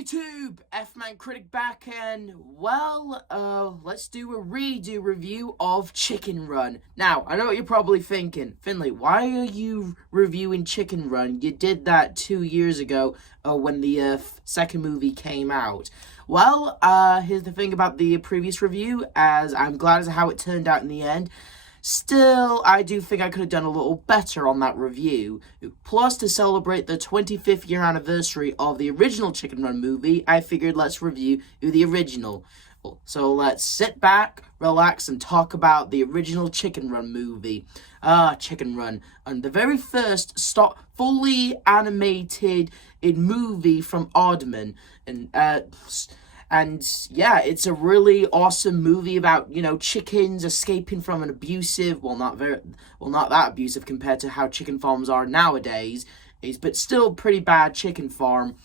YouTube, F-Man Critic back, and well, let's do a redo review of Chicken Run. Now, I know what you're probably thinking, Finley, why are you reviewing Chicken Run? You did that 2 years ago when the second movie came out. Well, here's the thing about the previous review, as I'm glad as how it turned out in the end. Still, I do think I could have done a little better on that review. Plus, to celebrate the 25th year anniversary of the original Chicken Run movie, I figured let's review the original. So let's sit back, relax, and talk about the original Chicken Run movie. Chicken Run. And the very first fully animated movie from Aardman. And yeah, it's a really awesome movie about, chickens escaping from an abusive, not that abusive compared to how chicken farms are nowadays, but still pretty bad chicken farm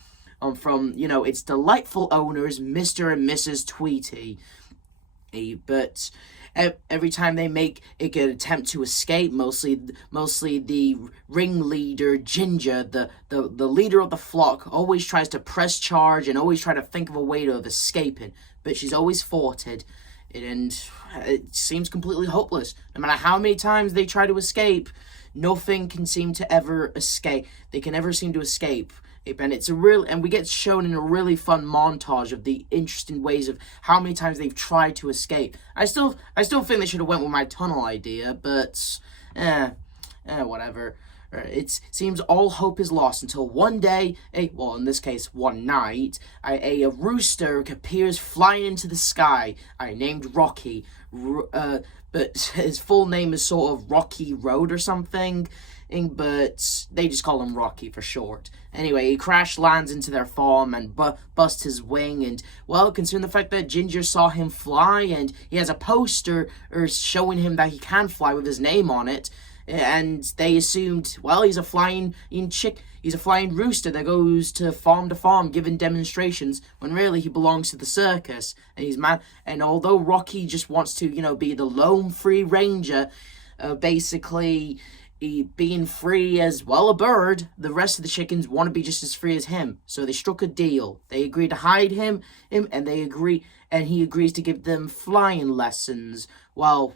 from, its delightful owners, Mr. and Mrs. Tweety. But every time they make an attempt to escape, mostly the ringleader, Ginger, the leader of the flock, always tries to press charge and always try to think of a way of escaping. But she's always thwarted, and it seems completely hopeless. No matter how many times they try to escape, nothing can seem to ever escape. They can never seem to escape. And we get shown in a really fun montage of the interesting ways of how many times they've tried to escape. I still think they should have went with my tunnel idea, but whatever. It seems all hope is lost until one day, in this case, one night, a rooster appears flying into the sky. Named Rocky, but his full name is sort of Rocky Road or something. But they just call him Rocky for short. Anyway, he crash lands into their farm and busts his wing. And, considering the fact that Ginger saw him fly and he has a poster showing him that he can fly with his name on it, and they assumed, he's a flying rooster that goes to farm giving demonstrations, when really he belongs to the circus. And although Rocky just wants to, be the lone free ranger, basically being free as a bird, the rest of the chickens want to be just as free as him. So they struck a deal. They agreed to hide him, and he agrees to give them flying lessons.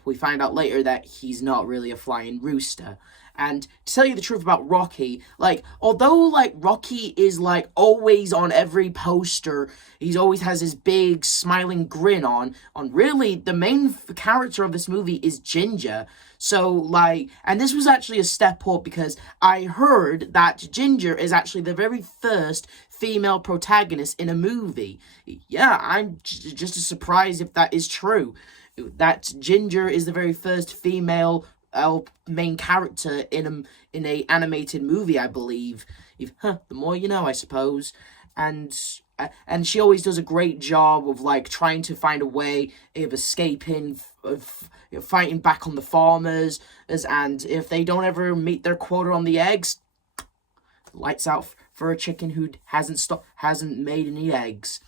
We find out later that he's not really a flying rooster. And to tell you the truth about Rocky, although Rocky is always on every poster, he always has his big smiling grin on really the main character of this movie is Ginger. So and this was actually a step up, because I heard that Ginger is actually the very first female protagonist in a movie. Yeah, I'm just as surprised if that is true. That Ginger is the very first female main character in a animated movie, I believe. The more you know, I suppose. And she always does a great job of trying to find a way of escaping, of fighting back on the farmers, and if they don't ever meet their quota on the eggs, lights out for a chicken who hasn't made any eggs.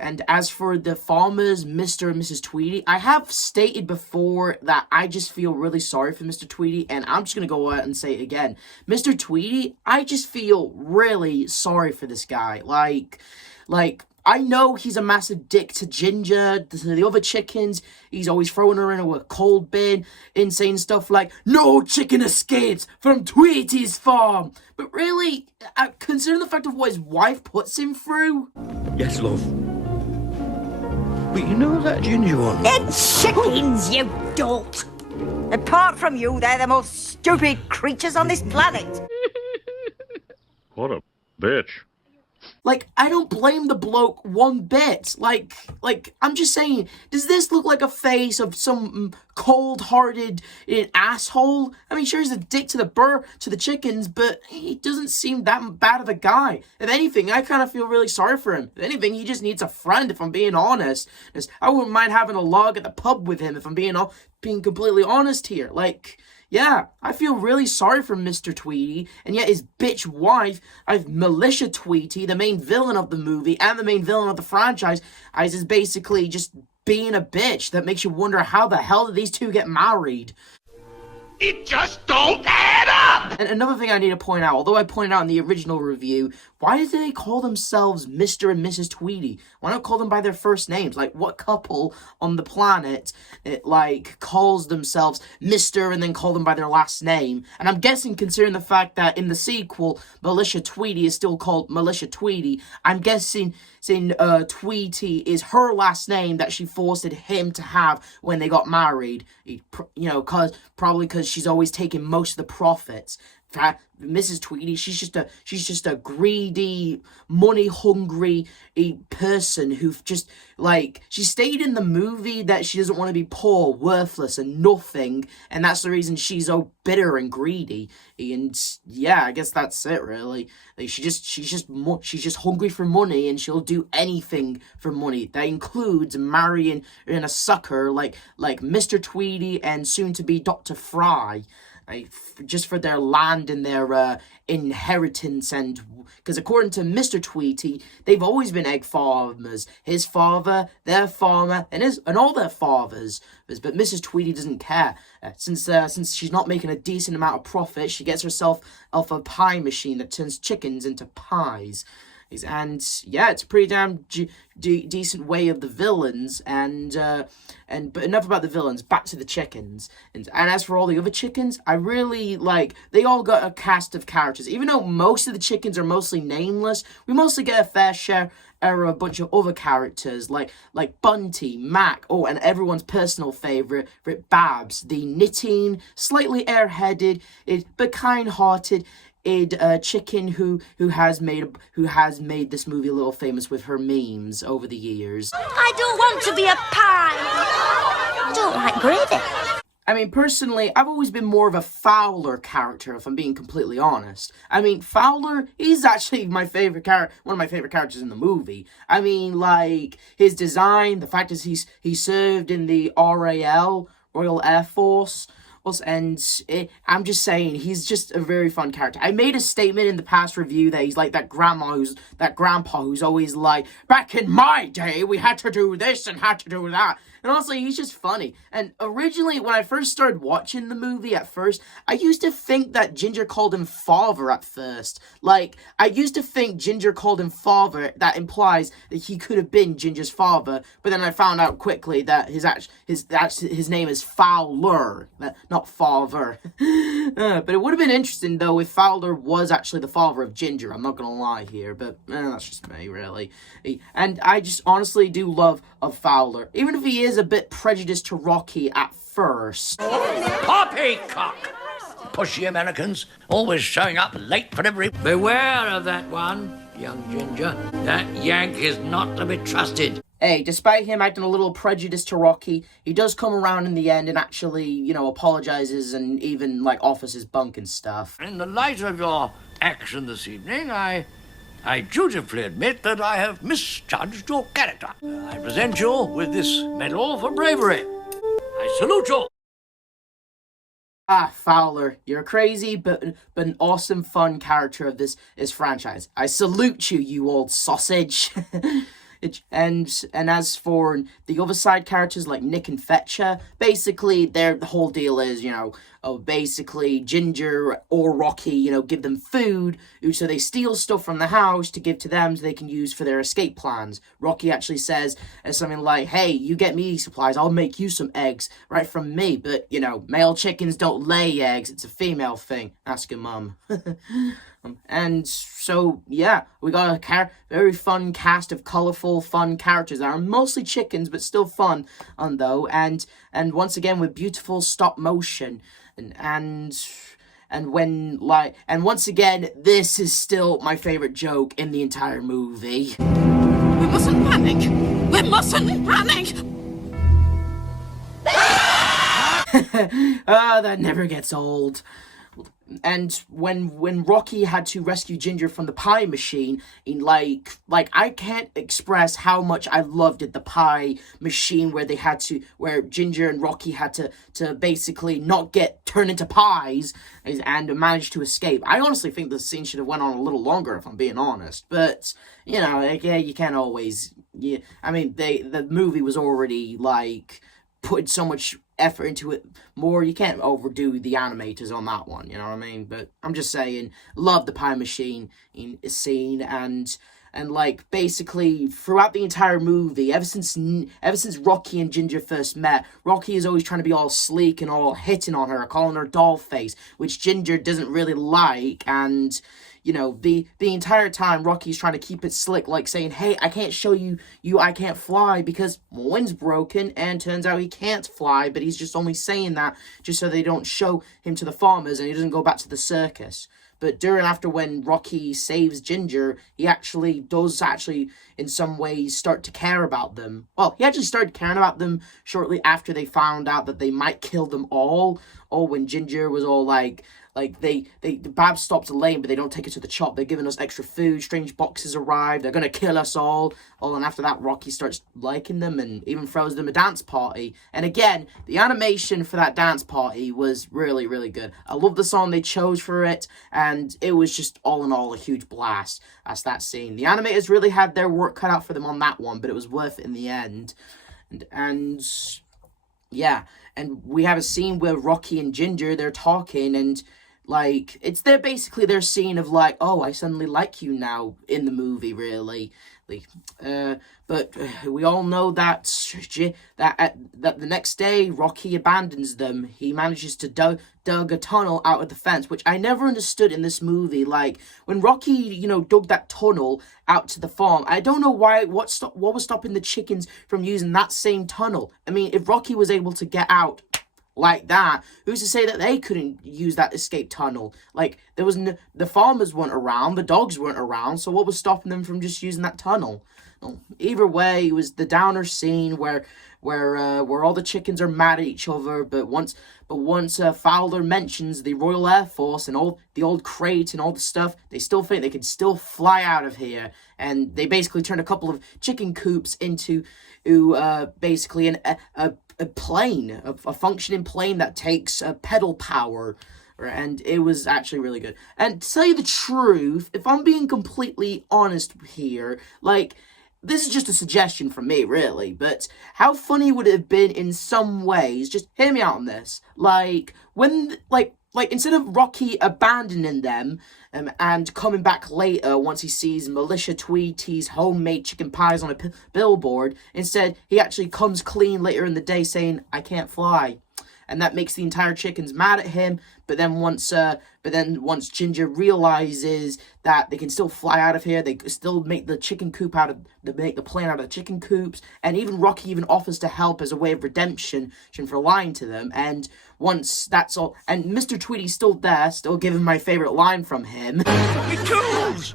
And as for the farmers, Mr. and Mrs. Tweety, I have stated before that I just feel really sorry for Mr. Tweety, and I'm just going to go out and say it again. Mr. Tweety, I just feel really sorry for this guy. I know he's a massive dick to Ginger, to the other chickens. He's always throwing her into a cold bin and saying stuff like, "No chicken escapes from Tweety's farm." But really, considering the fact of what his wife puts him through... Yes, love. But you know that Ginger one? It's chickens, you dolt! Apart from you, they're the most stupid creatures on this planet. What a bitch. I don't blame the bloke one bit. I'm just saying, does this look like a face of some cold-hearted asshole? I mean, sure, he's a dick to the chickens, but he doesn't seem that bad of a guy. If anything, I kind of feel really sorry for him. If anything, he just needs a friend, if I'm being honest. I wouldn't mind having a log at the pub with him, if I'm being completely honest here. Yeah, I feel really sorry for Mr. Tweety, and yet his bitch wife, Militia Tweety, the main villain of the movie and the main villain of the franchise, is basically just being a bitch that makes you wonder how the hell did these two get married. It just don't add up! And another thing I need to point out, although I pointed out in the original review, why do they call themselves Mr. and Mrs. Tweedy? Why not call them by their first names? Like, what couple on the planet, calls themselves Mr. and then call them by their last name? And I'm guessing, considering the fact that in the sequel, Militia Tweedy is still called Militia Tweedy, I'm guessing Tweety is her last name that she forced him to have when they got married. Probably because she's always taking most of the profits. Mrs. Tweedy, she's just a greedy, money-hungry person who just, she stated in the movie that she doesn't want to be poor, worthless, and nothing, and that's the reason she's so bitter and greedy. And yeah, I guess that's it, really. She's just hungry for money, and she'll do anything for money. That includes marrying in a sucker like Mr. Tweedy and soon-to-be Dr. Fry. Just for their land and their inheritance, and because according to Mr. Tweety, they've always been egg farmers. His father, their farmer, and all their fathers. But Mrs. Tweedy doesn't care. Since she's not making a decent amount of profit, she gets herself off a pie machine that turns chickens into pies. And yeah, it's a pretty damn decent way of the villains. But enough about the villains. Back to the chickens. And as for all the other chickens, I really they all got a cast of characters. Even though most of the chickens are mostly nameless, we mostly get a fair share of a bunch of other characters like Bunty, Mac, and everyone's personal favorite, Babs, the knitting, slightly airheaded, but kind-hearted chicken who has made this movie a little famous with her memes over the years. I don't want to be a pie. I don't like gravy. I mean, personally, I've always been more of a Fowler character, if I'm being completely honest. I mean, Fowler, he's actually one of my favorite characters in the movie. I mean, his design, the fact is he served in the RAL, Royal Air Force, I'm just saying, he's just a very fun character. I made a statement in the past review that he's like that grandpa who's always like, back in my day, we had to do this and had to do that. And honestly, he's just funny. And originally, when I first started watching the movie I used to think that Ginger called him father at first. I used to think Ginger called him father. That implies that he could have been Ginger's father. But then I found out quickly that his name is Fowler, not father. But it would have been interesting, though, if Fowler was actually the father of Ginger. I'm not going to lie here, but that's just me, really. And I just honestly do love Fowler, even if he is a bit prejudiced to Rocky at first. Poppycock! Pushy Americans, always showing up late for every... Beware of that one, young Ginger. That Yank is not to be trusted. Hey, despite him acting a little prejudiced to Rocky, he does come around in the end and actually, apologizes and even, offers his bunk and stuff. In the light of your action this evening, I dutifully admit that I have misjudged your character. I present you with this medal for bravery. I salute you. Ah, Fowler, you're a crazy but an awesome, fun character of this franchise. I salute you, you old sausage. And as for the other side characters like Nick and Fetcher, basically the whole deal is, basically Ginger or Rocky, give them food, so they steal stuff from the house to give to them so they can use for their escape plans. Rocky actually says something like, hey, you get me supplies, I'll make you some eggs right from me, but, male chickens don't lay eggs, it's a female thing. Ask your mum. And so, yeah, we got a very fun cast of colorful, fun characters that are mostly chickens, but still fun, and once again with beautiful stop motion, and once again, this is still my favorite joke in the entire movie. We mustn't panic. We mustn't panic. That never gets old. And when Rocky had to rescue Ginger from the pie machine, I can't express how much I loved it, the pie machine where Ginger and Rocky had to basically not get turned into pies and manage to escape. I honestly think the scene should have went on a little longer, if I'm being honest. But, you can't always, I mean, the movie was already, put so much effort into it more. You can't overdo the animators on that one, you know what I mean? But I'm just saying, love the pie machine scene, and like basically throughout the entire movie, ever since Rocky and Ginger first met, Rocky is always trying to be all sleek and all hitting on her, calling her doll face, which Ginger doesn't really like. And you know, the entire time Rocky's trying to keep it slick, like saying, hey, I can't show you I can't fly because my wind's broken, and turns out he can't fly, but he's just only saying that just so they don't show him to the farmers and he doesn't go back to the circus. But after when Rocky saves Ginger, he does in some ways start to care about them. Well, he actually started caring about them shortly after they found out that they might kill them all. Or when Ginger was all like Babs stops the lane, but they don't take it to the chop. They're giving us extra food. Strange boxes arrive. They're gonna kill us all. And after that, Rocky starts liking them and even throws them a dance party. And again, the animation for that dance party was really, really good. I love the song they chose for it, and it was just all in all a huge blast. That's that scene. The animators really had their work cut out for them on that one, but it was worth it in the end. And yeah, and we have a scene where Rocky and Ginger, they're talking, and like, it's basically their scene of like, oh, I suddenly like you now in the movie, really. But we all know that the next day Rocky abandons them. He manages to dug a tunnel out of the fence, which I never understood in this movie. Like, when Rocky, dug that tunnel out to the farm, I don't know what was stopping the chickens from using that same tunnel. I mean, if Rocky was able to get out like that, who's to say that they couldn't use that escape tunnel? Like, the farmers weren't around, the dogs weren't around, so what was stopping them from just using that tunnel? Well, either way, it was the downer scene where all the chickens are mad at each other, but once Fowler mentions the Royal Air Force and all the old crate and all the stuff, they still think they can still fly out of here, and they basically turn a couple of chicken coops into basically a plane, a functioning plane that takes pedal power, and it was actually really good. And to tell you the truth, if I'm being completely honest here, like, this is just a suggestion from me, really, but how funny would it have been in some ways, just hear me out on this, like, when, like, instead of Rocky abandoning them and coming back later once he sees Militia Tweety's homemade chicken pies on a billboard, instead he actually comes clean later in the day saying, I can't fly. And that makes the entire chickens mad at him. But then once Ginger realizes that they can still fly out of here, they still make the make the plane out of the chicken coops, and even Rocky even offers to help as a way of redemption for lying to them. And once that's all, and Mr. Tweety's still there, still giving my favorite line from him. Pickles!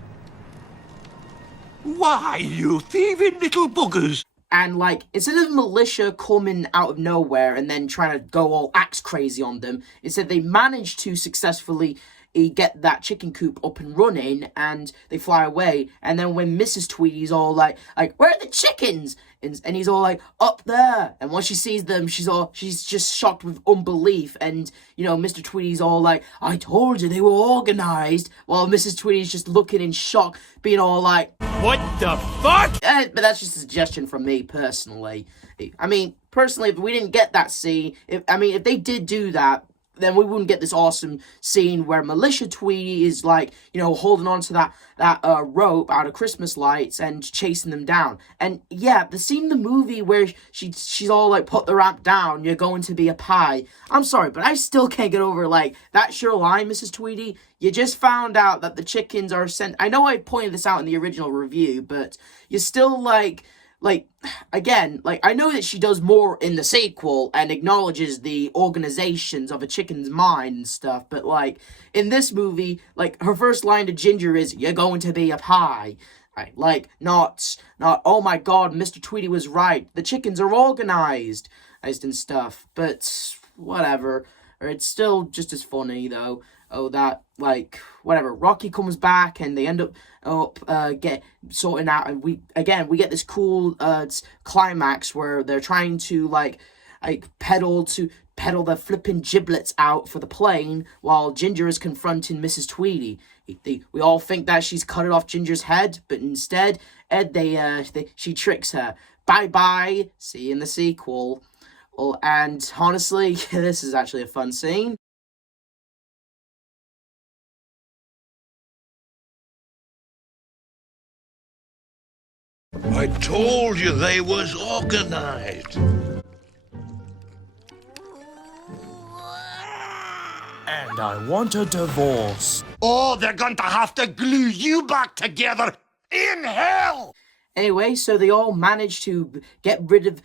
Why, you thieving little buggers! And, like, instead of Militia coming out of nowhere and then trying to go all axe crazy on them, instead they managed to successfully get that chicken coop up and running, and they fly away. And then when Mrs. Tweety's all like, where are the chickens? And he's all like, up there. And once she sees them, she's just shocked with unbelief. And, Mr. Tweety's all like, I told you they were organized. While Mrs. Tweety's just looking in shock, being all like, what the fuck? But that's just a suggestion from me, personally. I mean, personally, if we didn't get that scene, if they did do that, then we wouldn't get this awesome scene where Militia Tweety is like, holding on to that rope out of Christmas lights and chasing them down. And yeah, the scene in the movie where she's all like, put the ramp down, you're going to be a pie. I'm sorry, but I still can't get over like that sure line, Mrs. Tweety. You just found out that the chickens are sent. I know I pointed this out in the original review, but you're still like, again, I know that she does more in the sequel and acknowledges the organizations of a chicken's mind and stuff, but, in this movie, her first line to Ginger is, you're going to be a pie. Right? Not, oh my god, Mr. Tweety was right, the chickens are organized, and stuff, but, whatever. It's still just as funny, though. Oh, that, whatever, Rocky comes back, and they end up get sorting out, and we get this cool climax where they're trying to pedal the flipping giblets out for the plane while Ginger is confronting Mrs. Tweety. We all think that she's cut it off Ginger's head, but instead she tricks her. Bye bye, see you in the sequel. Well, and honestly, this is actually a fun scene. I told you they was organized. And I want a divorce. Oh, they're going to have to glue you back together in hell! Anyway, so they all managed to get rid of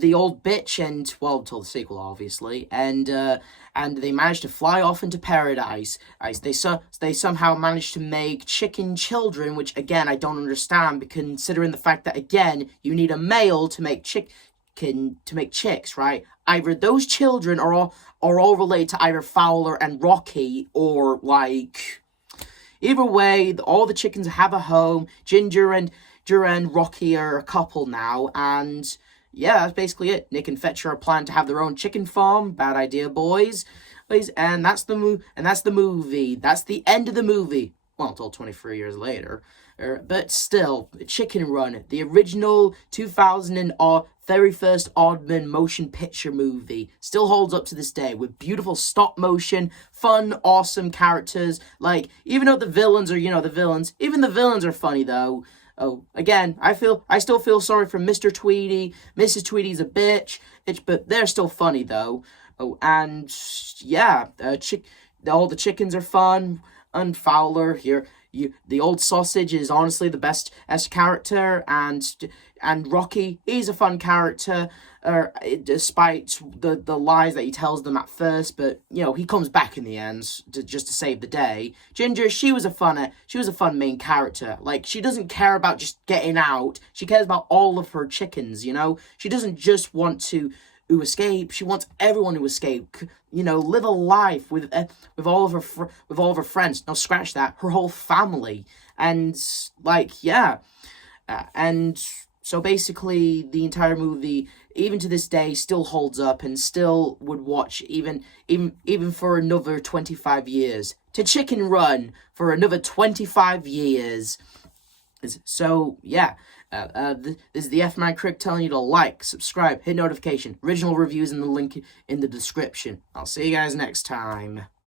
the old bitch, and well, until the sequel, obviously, and they managed to fly off into paradise. They somehow managed to make chicken children, which again I don't understand, considering the fact that again you need a male to make chicks, right? Either those children are all related to either Fowler and Rocky, or like either way, all the chickens have a home. Ginger and Rocky are a couple now, and yeah, that's basically it. Nick and Fetcher are planning to have their own chicken farm. Bad idea, boys. And that's the movie. That's the end of the movie. Well, until 23 years later. But still, Chicken Run, the original 31st Oddman motion picture movie, still holds up to this day with beautiful stop motion, fun, awesome characters. Like, even though the villains are, the villains, even the villains are funny though. Oh, again, I still feel sorry for Mr. Tweedy. Mrs. Tweedy's a bitch, but they're still funny though. Oh, and yeah, all the chickens are fun. And Fowler here, the old sausage is honestly the best as character, and Rocky, he's a fun character, despite the lies that he tells them at first, but he comes back in the end just to save the day. Ginger, she was a fun main character. Like, she doesn't care about just getting out. She cares about all of her chickens. She doesn't just want to escape. She wants everyone to escape. Live a life with all of her friends. No, scratch that. Her whole family. And and so basically the entire movie, even to this day, still holds up and still would watch even for another 25 years. To Chicken Run for another 25 years. So yeah. This is the F-Man Critic telling you to like, subscribe, hit notification. Original reviews in the link in the description. I'll see you guys next time.